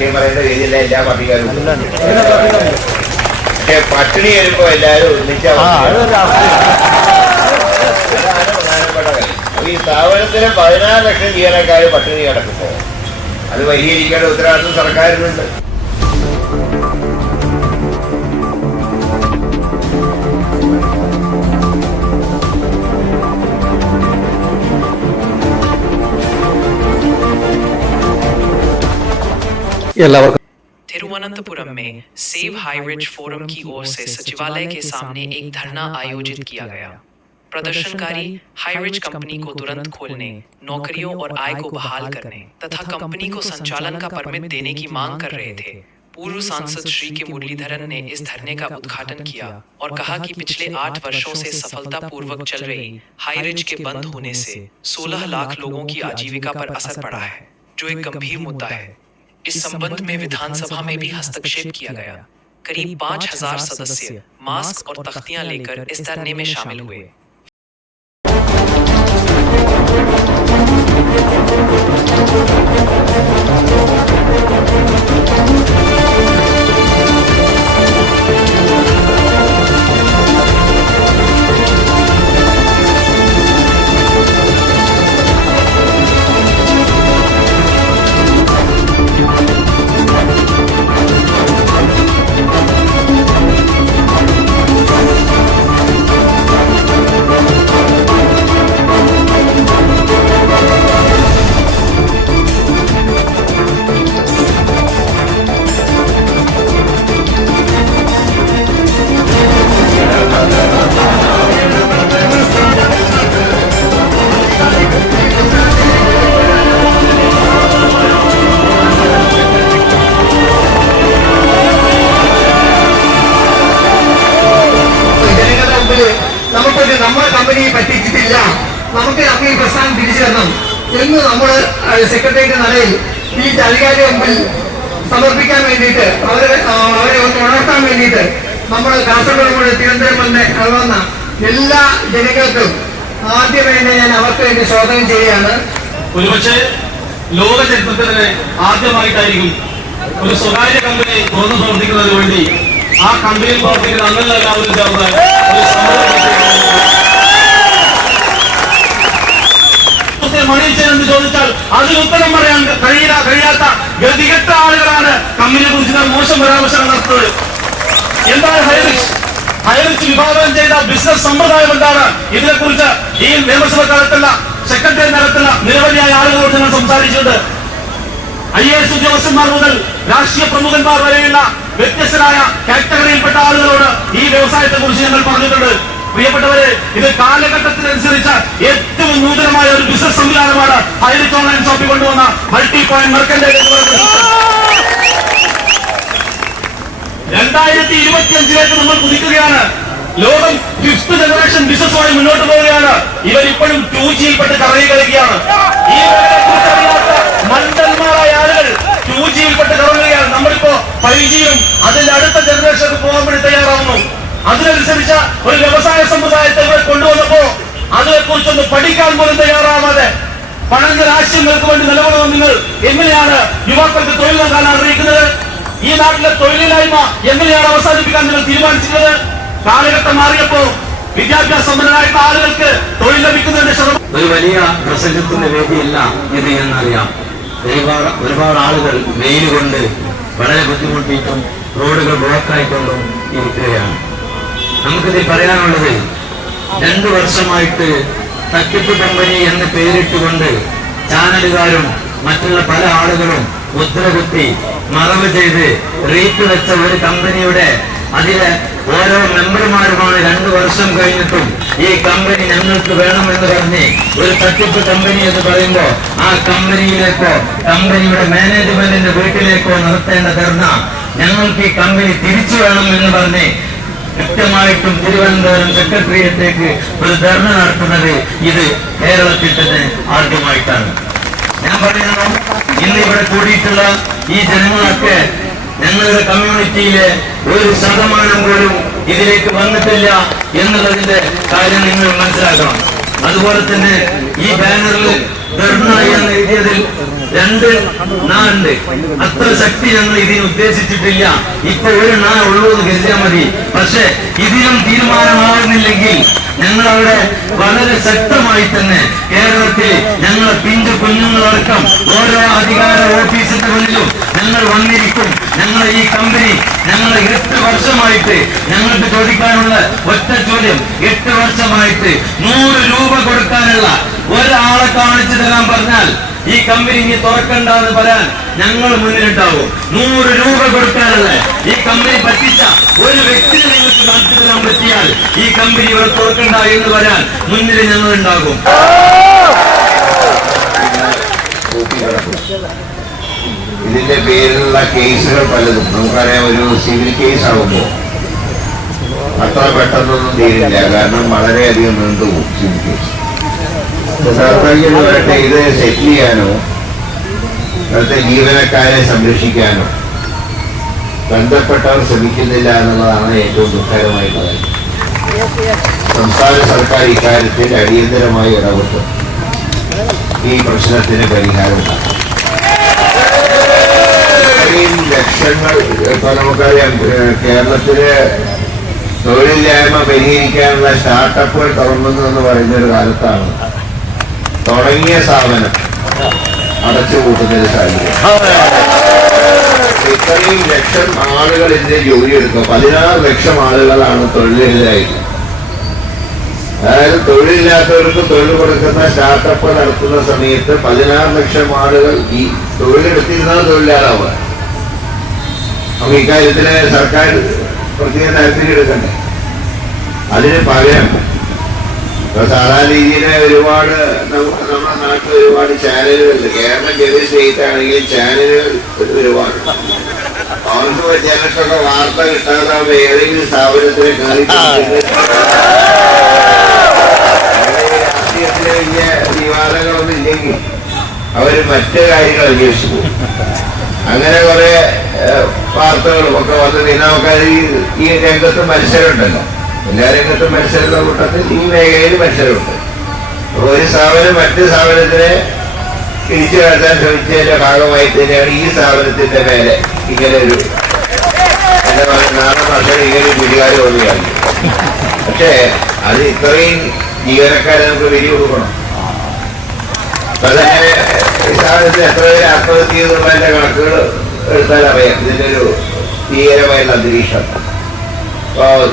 പറയുന്ന രീതിയില്ല എല്ലാ പാർട്ടിക്കാരും. പക്ഷെ പട്ടിണി വരുമ്പോ എല്ലാവരും ഒന്നിച്ചാണ് പ്രധാനപ്പെട്ട കാര്യം. അപ്പൊ ഈ സ്ഥാപനത്തിന് 14 ലക്ഷം ജീവനക്കാർ പട്ടിണി കിടക്കുമ്പോ അത് പരിഹരിക്കേണ്ട ഉത്തരവാദിത്വം സർക്കാരിനുണ്ട്. तिरुवनंतपुरम में सेव हाई रिच फोरम की ओर से सचिवालय के सामने एक धरना आयोजित किया गया। प्रदर्शनकारी हाई रिच कंपनी को तुरंत खोलने, नौकरियों और आय को बहाल करने तथा कंपनी को संचालन का परमिट देने की मांग कर रहे थे। पूर्व सांसद श्री के मुरलीधरन ने इस धरने का उद्घाटन किया और कहा कि पिछले 8 वर्षों से सफलतापूर्वक चल रही हाई रिच के बंद होने से 16 लाख लोगों की आजीविका पर असर पड़ा है, जो एक गंभीर मुद्दा है। इस संबंध में विधानसभा में भी हस्तक्षेप किया गया। करीब 5000 सदस्य मास्क और तख्तियां लेकर इस धरने में शामिल हुए। നമ്മുടെ കമ്പനിയെ പറ്റിച്ചിട്ടില്ല, നമുക്ക് ഈ പ്രസ്ഥാനം തിരിച്ചു തരണം എന്ന് നമ്മൾ സെക്രട്ടേറിയറ്റ് നടയിൽ ഈ അധികാരിയുടെ മുമ്പിൽ സമർപ്പിക്കാൻ വേണ്ടിയിട്ട് അവരെ ഒന്ന് ഉണർത്താൻ വേണ്ടിയിട്ട് നമ്മൾ കാസർഗോഡ് കൂടെ തിരുവനന്തപുരം വന്ന എല്ലാ ജനങ്ങൾക്കും ആദ്യമേ ഞാൻ അവർക്ക് വേണ്ടി സ്വാഗതം ചെയ്യുകയാണ്. ഒരുപക്ഷെ ലോക ചരിത്രത്തിന് ആദ്യമായിട്ടായിരിക്കും ഒരു സ്വകാര്യ കമ്പനി തുറന്നു പ്രവർത്തിക്കുന്നതിന് വേണ്ടി ആ കമ്പനിയിൽ പ്രവർത്തിക്കുന്ന അംഗങ്ങളെല്ലാവരും ചേർന്ന് ഒരു മണിച്ചെന്ന് ചോദിച്ചാൽ അതിന് ഉത്തരം പറയാൻ കഴിയാത്ത ഗതികെട്ട ആളുകളാണ് കമ്പനിയെ കുറിച്ച് മോശം പരാമർശങ്ങൾ നടത്തുന്നത്. എന്താണ് ഹൈറിച്ച് വിഭാവനം ചെയ്ത ബിസിനസ് സമ്പ്രദായം എന്താണ്? ഇതിനെക്കുറിച്ച് ഈ നിയമസഭ തലത്തിലുള്ള സെക്രട്ടറി തലത്തിലുള്ള നിരവധിയായ ആളുകളോട് ഞങ്ങൾ സംസാരിച്ചിട്ടുണ്ട്. IAS ഉദ്യോഗസ്ഥന്മാർ മുതൽ രാഷ്ട്രീയ പ്രമുഖന്മാർ വരെയുള്ള വ്യത്യസ്തരായ കാറ്റഗറിയിൽപ്പെട്ട ആളുകളോട് ഈ വ്യവസായത്തെ കുറിച്ച് ഞങ്ങൾ പറഞ്ഞിട്ടുണ്ട്. പ്രിയപ്പെട്ടവരെ, ഇത് കാലഘട്ടത്തിനനുസരിച്ച് ഏറ്റവും നൂതനമായ ഒരു ബിസിനസ് സംവിധാനമാണ് ഹൈറിച്ച് ഓൺലൈൻ ഷോപ്പിൽ കൊണ്ടുവന്ന മൾട്ടി പോയിന്റ് മെർക്കന്റൈൽ എന്ന് പറയുന്നത്. 2025 നമ്മൾ കുതിക്കുകയാണ്. ലോകം 5th ജനറേഷൻ ബിസിനസ്സുമായി മുന്നോട്ട് പോവുകയാണ്. ഇവരിപ്പോഴും 2Gയിൽപ്പെട്ട് കറങ്ങി കളിക്കുകയാണ്. ഈ മേഖലയെക്കുറിച്ചറിയാത്ത മണ്ടന്മാരായ ആളുകൾ 2Gയിൽപ്പെട്ട് കറങ്ങുകയാണ്. നമ്മളിപ്പോ 5Gയും അതിന്റെ അടുത്ത ജനറേഷനിലേക്ക് പോകാൻ വേണ്ടി തയ്യാറാവുന്നു. അതിനനുസരിച്ച് ഒരു വ്യവസായ സമ്പ്രദായത്തെ ഇവിടെ കൊണ്ടുവന്നപ്പോ അതിനെക്കുറിച്ചൊന്ന് പഠിക്കാൻ പോലും തയ്യാറാവാതെ പണഞ്ഞ രാഷ്ട്രീയങ്ങൾക്ക് വേണ്ടി നിലകൊള്ളുന്ന നിങ്ങൾ എങ്ങനെയാണ് യുവാക്കൾക്ക് തൊഴിൽ നൽകാൻ ആഗ്രഹിക്കുന്നത്? ഈ നാട്ടിലെ തൊഴിലില്ലായ്മ എങ്ങനെയാണ് അവസാനിപ്പിക്കാൻ നിങ്ങൾ തീരുമാനിച്ചിട്ടുള്ളത്? കാലഘട്ടം മാറിയപ്പോ വിദ്യാഭ്യാസ സമ്പന്നരായിട്ടുള്ള ആളുകൾക്ക് തൊഴിൽ ലഭിക്കുന്നതിന്റെ ഒരു വലിയ പ്രസംഗത്തിന്റെ വേദിയല്ല ഇത് എന്നറിയാം. ഒരുപാട് ആളുകൾ വെയിൽ കൊണ്ട് വളരെ ബുദ്ധിമുട്ടിയിട്ടും റോഡുകൾ ബ്ലോക്കായിക്കൊണ്ടും ഇരിക്കുകയാണ്. നമുക്കിതിൽ പറയാനുള്ളത് 2 വർഷമായിട്ട് തട്ടിപ്പ് കമ്പനി എന്ന് പേരിട്ടുകൊണ്ട് ചാനലുകാരും മറ്റുള്ള പല ആളുകളും മുദ്രകുത്തി മറവ് ചെയ്ത് റീറ്റ് വെച്ച ഒരു കമ്പനിയുടെ അതിലെ ഓരോ മെമ്പർമാരുമാണ് 2 വർഷം കഴിഞ്ഞിട്ടും ഈ കമ്പനി ഞങ്ങൾക്ക് വേണമെന്ന് പറഞ്ഞ് ഒരു തട്ടിപ്പ് കമ്പനി എന്ന് പറയുമ്പോൾ ആ കമ്പനിയിലേക്കോ കമ്പനിയുടെ മാനേജ്മെന്റിന്റെ വീട്ടിലേക്കോ നടത്തേണ്ട ധർണ ഞങ്ങൾക്ക് ഈ കമ്പനി തിരിച്ചു വേണം എന്ന് പറഞ്ഞ് കൃത്യമായിട്ടും തിരുവനന്തപുരം സെക്രട്ടേറിയറ്റിലേക്ക് ഒരു ധർണ നടത്തുന്നത് ഇത് കേരളത്തിൽ തന്നെ ആദ്യമായിട്ടാണ്. ഞാൻ പറയുന്നു, ഇന്ന് ഇവിടെ കൂടിയിട്ടുള്ള ഈ ജനങ്ങളൊക്കെ ഞങ്ങളുടെ കമ്മ്യൂണിറ്റിയിലെ 1% പോലും ഇതിലേക്ക് വന്നിട്ടില്ല എന്നുള്ളതിന്റെ കാര്യം നിങ്ങൾ മനസ്സിലാക്കണം. അതുപോലെ തന്നെ ഈ ബാനറിൽ ധർണ എന്ന് എഴുതിയതിൽ 2 ണ ഉണ്ട്. അത്ര ശക്തി ഞങ്ങൾ ഇതിന് ഉദ്ദേശിച്ചിട്ടില്ല. ഇപ്പൊ 1 ണ ഉള്ളൂ എന്ന് കരുതിയാൽ മതി. പക്ഷെ ഇതിനും തീരുമാനമാകുന്നില്ലെങ്കിൽ ഞങ്ങളവിടെ വളരെ ശക്തമായി തന്നെ കേരളത്തിൽ ഞങ്ങളെ പിഞ്ചു കുഞ്ഞുങ്ങളടക്കം ഓരോ അധികാര ഓഫീസിന്റെ മുന്നിലും ഞങ്ങൾ വന്നിരിക്കും. ഞങ്ങളെ ഈ കമ്പനി ഞങ്ങളെ 8 വർഷമായിട്ട് ഞങ്ങൾക്ക് ചോദിക്കാനുള്ള ഒറ്റ ചോദ്യം, 8 വർഷമായിട്ട് 100 രൂപ കൊടുക്കാനുള്ള ഒരാളെ കാണിച്ചു തരാൻ പറഞ്ഞാൽ ഈ കമ്പനി ഇനി തുറക്കണ്ടെന്ന് പറയാൻ ഞങ്ങൾ മുന്നിലുണ്ടാവും. 100 രൂപ കൊടുക്കാനുള്ള ഈ കമ്പനി പറ്റിച്ച ഒരു വ്യക്തിയെ നിങ്ങൾക്ക് കാണിച്ചു തരാൻ പറ്റിയാൽ ഈ കമ്പനി ഇവിടെ തുറക്കണ്ട എന്ന് പറയാൻ മുന്നിൽ ഞങ്ങൾ ഉണ്ടാകും. ഇതിന്റെ പേരിലുള്ള കേസുകൾ പലതും നമുക്കറിയാം. ഒരു സിവിൽ കേസ് ആകുമ്പോൾ അത്ര പെട്ടെന്നൊന്നും തീരില്ല, കാരണം വളരെയധികം നീണ്ടുപോകും സിവിൽ കേസ്. സർക്കാരിന് വരട്ടെ ഇത് സെറ്റിൽ ചെയ്യാനോ ഇവിടുത്തെ ജീവനക്കാരെ സംരക്ഷിക്കാനോ ബന്ധപ്പെട്ടവർ ശ്രമിക്കുന്നില്ല എന്നുള്ളതാണ് ഏറ്റവും ദുഃഖകരമായിട്ടുള്ളത്. സംസ്ഥാന സർക്കാർ ഇക്കാര്യത്തിൽ അടിയന്തരമായി ഇടപെട്ട് ഈ പ്രശ്നത്തിന് പരിഹാരം ഉണ്ടാക്കും. ഇത്രയും ലക്ഷങ്ങൾ ഇപ്പൊ നമുക്കറിയാം, കേരളത്തില് തൊഴിലില്ലായ്മ പരിഹരിക്കാനുള്ള സ്റ്റാർട്ടപ്പുകൾ തുറന്നുവെന്ന് പറയുന്ന ഒരു കാലത്താണ് തുടങ്ങിയ സ്ഥാപനം അടച്ചുപൂട്ടുന്നൊരു സാഹചര്യം. ഇത്രയും ലക്ഷം ആളുകൾ ഇതിന്റെ ജോലിയെടുക്കും. 16 ലക്ഷം ആളുകളാണ് തൊഴിലെതിരായിട്ട്. അതായത് തൊഴിലില്ലാത്തവർക്ക് തൊഴിൽ കൊടുക്കുന്ന സ്റ്റാർട്ടപ്പ് നടത്തുന്ന സമയത്ത് 16 ലക്ഷം ആളുകൾ ഈ തൊഴിലെടുത്തിരുന്നാൽ തൊഴിലാളാവുക. അപ്പൊ ഇക്കാര്യത്തില് സർക്കാർ പ്രത്യേക താല്പര്യം എടുക്കണ്ടേ? അതിന് പകരം സാധാരണ രീതിയിൽ ഒരുപാട് നമ്മുടെ നാട്ടിൽ ഒരുപാട് ചാനലുകളുണ്ട്. കേരളം ചെറിയ സ്റ്റേറ്റ് ആണെങ്കിൽ ചാനലുകൾ ഒരുപാടുണ്ട്. അവർക്ക് ഞങ്ങൾക്കൊക്കെ വാർത്ത കിട്ടാതാവുമ്പോ ഏതെങ്കിലും സ്ഥാപനത്തിലെ രാഷ്ട്രീയത്തിലെ വലിയ വിവാദങ്ങളൊന്നും ഇല്ലെങ്കിൽ അവര് മറ്റു കാര്യങ്ങൾ അന്വേഷിച്ചു പോകും. അങ്ങനെ കുറെ വാർത്തകളും ഒക്കെ വന്നത് നമുക്കത് ഈ രംഗത്ത് മത്സരം ഉണ്ടല്ലോ. എല്ലാ രംഗത്തും മത്സരത്തിന്റെ കൂട്ടത്തിൽ ഈ മേഖലയിൽ മത്സരമുണ്ട്. അപ്പൊ ഒരു സ്ഥാപനം മറ്റു സ്ഥാപനത്തിനെ തിരിച്ചു കടത്താൻ ശ്രമിച്ചതിന്റെ ഭാഗമായി തന്നെയാണ് ഈ സ്ഥാപനത്തിന്റെ മേലെ ഇങ്ങനെ ഒരു എന്താ പറയുക നാളെ വർഷം ഇങ്ങനെ ഒരു പിടികാരം വന്നുകയാണ്. പക്ഷേ അത് ഇത്രയും ജീവനക്കാരെ നമുക്ക് വിധി കൊടുക്കണം. അപ്പൊ അതങ്ങനെ ഈ സ്ഥാപനത്തിൽ എത്ര പേര് ആത്മഹത്യ ചെയ്തുള്ളതിന്റെ കണക്കുകൾ എടുത്താൽ അറിയാം ഇതിന്റെ ഒരു ഭീകരമായുള്ള അന്തരീക്ഷം.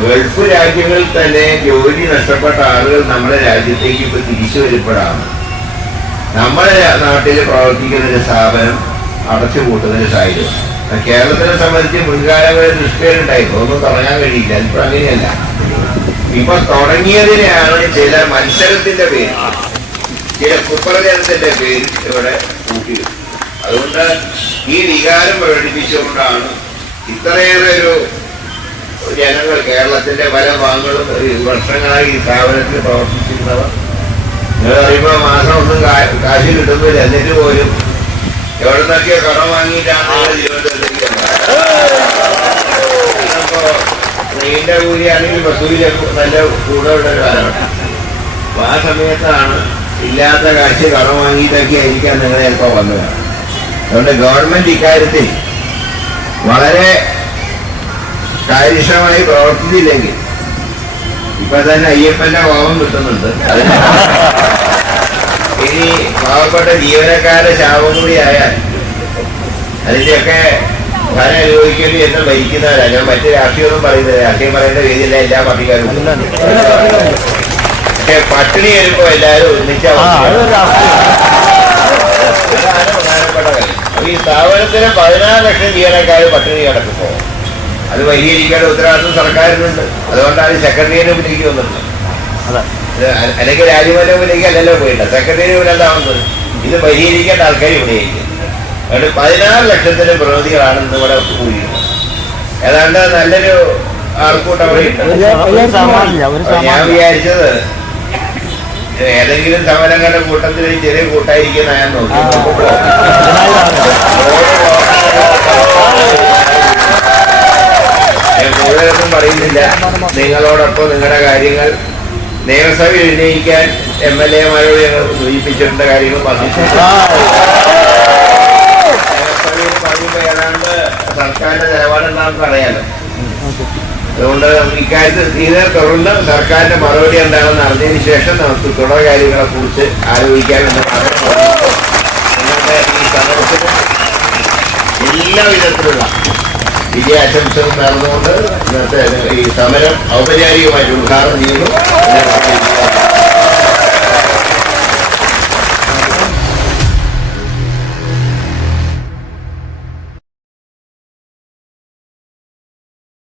ഗൾഫ് രാജ്യങ്ങളിൽ തന്നെ ജോലി നഷ്ടപ്പെട്ട ആളുകൾ നമ്മുടെ രാജ്യത്തേക്ക് ഇപ്പൊ തിരിച്ചു വരുമ്പോഴാണ് നമ്മുടെ നാട്ടിൽ പ്രവർത്തിക്കുന്ന ഒരു സ്ഥാപനം അടച്ചുപൂട്ടുന്നൊരു സാഹചര്യം. കേരളത്തിനെ സംബന്ധിച്ച് മുൻകാലങ്ങളിൽ ദൃഷ്ടികളുണ്ടായിരുന്നു, ഒന്നും തുടങ്ങാൻ കഴിയില്ല. ഇപ്പോൾ അങ്ങനെയല്ല. ഇപ്പൊ തുടങ്ങിയതിനെയാണ് ചില മത്സരത്തിന്റെ പേര്, ചില കുപ്രചരണത്തിന്റെ പേരിൽ ഇവിടെ കൂട്ടിയത്. അതുകൊണ്ട് ഈ വികാരം പ്രകടിപ്പിച്ചുകൊണ്ടാണ് ഇത്രയേറെ ഒരു ജനങ്ങൾ കേരളത്തിന്റെ പല ഭാഗങ്ങളും വർഷങ്ങളായി ഈ സ്ഥാപനത്തിൽ പ്രവർത്തിച്ചിരുന്നവർ നിങ്ങൾ അറിയുമ്പോ മാസം ഒന്നും കാശ് കിട്ടുന്നില്ല, എന്നിട്ട് പോലും എവിടെ നിന്നൊക്കെ കടം വാങ്ങിയിട്ടാണ് തിരുവനന്തപുരത്തേക്ക് ഇപ്പോ നീണ്ട കൂലിയാണെങ്കിൽ വസൂലി നല്ല കൂടുതലുള്ള ഒരു കാലഘട്ടം. അപ്പൊ ആ സമയത്താണ് ഇല്ലാത്ത കാശ് കടം വാങ്ങിയിട്ടൊക്കെ ആയിരിക്കാം നിങ്ങൾ ചിലപ്പോ വന്നത്. അതുകൊണ്ട് ഗവൺമെന്റ് ഇക്കാര്യത്തിൽ വളരെ കാര്യക്ഷമമായി പ്രവർത്തിച്ചില്ലെങ്കിൽ ഇപ്പൊ തന്നെ അയ്യപ്പന്റെ കോപം കിട്ടുന്നുണ്ട്. ഇനി പാവപ്പെട്ട ജീവനക്കാരുടെ ശാപം കൂടി ആയാൽ അതിന്റെയൊക്കെ ഫലം അനുഭവിക്കേണ്ടി എന്ന് ഭരിക്കുന്നവരാ. ഞാൻ മറ്റു രാഷ്ട്രീയമൊന്നും പറയുന്നില്ല, രാഷ്ട്രീയം പറയേണ്ട രീതിയില്ല, എല്ലാ പാർട്ടിക്കാരും. പക്ഷെ പട്ടിണി വരുമ്പോ എല്ലാവരും ഒന്നിച്ചാണ് പ്രധാനപ്പെട്ട കാര്യം. അപ്പൊ ഈ സ്ഥാപനത്തിന് 16 ലക്ഷം ജീവനക്കാർ പട്ടിണി കിടക്കുമ്പോ അത് പരിഹരിക്കേണ്ട ഉത്തരവാദിത്വം സർക്കാരിനുണ്ട്. അതുകൊണ്ടാണ് സെക്രട്ടേറിയറ്റിലേക്ക് വന്നത്. അല്ലെങ്കിൽ രാജ്യമന്ദിരത്തിലേക്ക് അല്ലല്ലോ പോയില്ല, സെക്രട്ടേറിയറ്റ് എന്താവുന്നത്. ഇത് പരിഹരിക്കേണ്ട ആൾക്കാർ ഇവിടെയായിരിക്കും. അതുകൊണ്ട് 16 ലക്ഷത്തിന്റെ പ്രതിനിധികളാണ് ഇന്ന് ഇവിടെ കൂടിയിരുന്നത്. ഏതാണ്ട് നല്ലൊരു ആൾക്കൂട്ടം അവിടെ ഉണ്ട്. ഞാൻ വിചാരിച്ചത് ഏതെങ്കിലും സമരങ്ങളുടെ കൂട്ടത്തിൽ ചെറിയ കൂട്ടായിരിക്കുന്ന ഞാൻ നോക്കി. ഞാൻ കൂടുതലൊന്നും പറയുന്നില്ല. നിങ്ങളോടൊപ്പം നിങ്ങളുടെ കാര്യങ്ങൾ നിയമസഭയിൽ ഉന്നയിക്കാൻ MLA-മാരോട് ഞങ്ങൾ സൂചിപ്പിച്ചിട്ടുണ്ട്, കാര്യങ്ങൾ പറഞ്ഞിട്ടുണ്ട്. പറയുമ്പോൾ ഏതാണ്ട് സർക്കാരിന്റെ നിലപാടെന്താണെന്ന് അറിയാലോ. അതുകൊണ്ട് ഇക്കാര്യത്തിൽ ഇതിനെ തുടർന്ന് സർക്കാരിന്റെ മറുപടി എന്താണെന്ന് അറിഞ്ഞതിന് ശേഷം നമുക്ക് തുടർ കാര്യങ്ങളെ കുറിച്ച് ആലോചിക്കാമെന്ന് നിങ്ങളുടെ ഈ സമരത്തിന് എല്ലാ വിധത്തിലുള്ള വിജയാശംസകൾ നേർന്നുകൊണ്ട് ഇന്നത്തെ ഈ സമരം ഔപചാരികമായിട്ട് ഉദ്ഘാടനം ചെയ്യുന്നു.